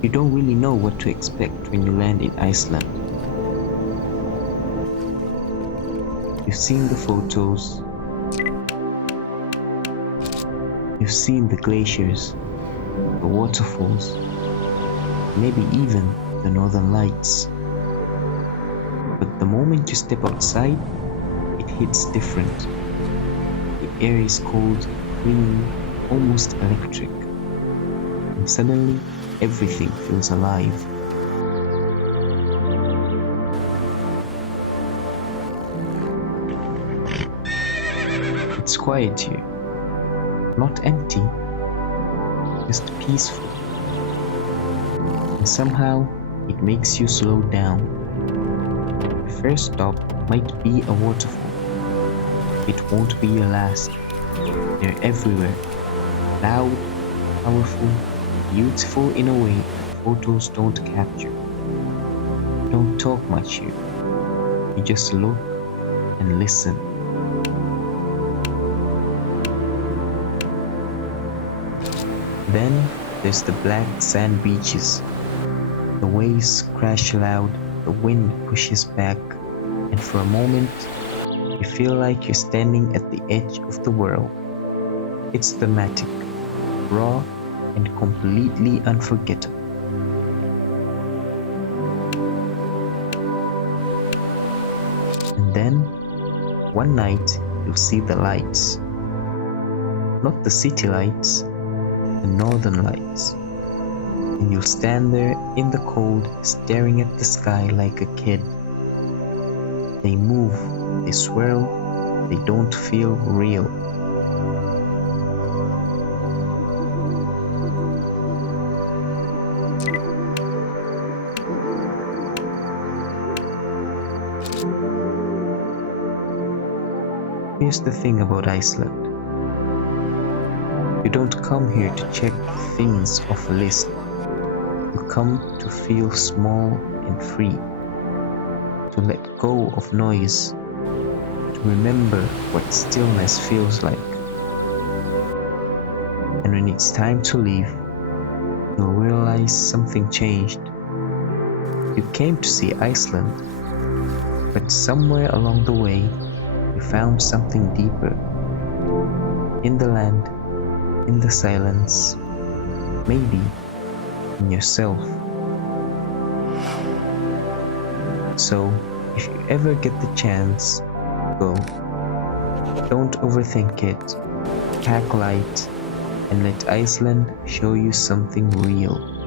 You don't really know what to expect when you land in Iceland. You've seen the photos, you've seen the glaciers, the waterfalls, maybe even the northern lights. But the moment you step outside, it hits different. The air is cold, clean, almost electric. And suddenly, everything feels alive. It's quiet here, not empty, just peaceful. And somehow, it makes you slow down. The first stop might be a waterfall. It won't be your last. They're everywhere. Loud, powerful, beautiful in a way that photos don't capture. You don't talk much here. You just look and listen. Then there's the black sand beaches. The waves crash loud, the wind pushes back, and for a moment, you feel like you're standing at the edge of the world. It's dramatic, raw, and completely unforgettable. And then, one night, you'll see the lights. Not the city lights, the northern lights. And you'll stand there in the cold, staring at the sky like a kid. They move, they swirl, they don't feel real. Here's the thing about Iceland. You don't come here to check things off a list. You come to feel small and free, to let go of noise, to remember what stillness feels like. And when it's time to leave, you'll realize something changed. You came to see Iceland, but somewhere along the way, you found something deeper. In the land, in the silence, maybe in yourself. So, if you ever get the chance, go. Don't overthink it. Pack light and let Iceland show you something real.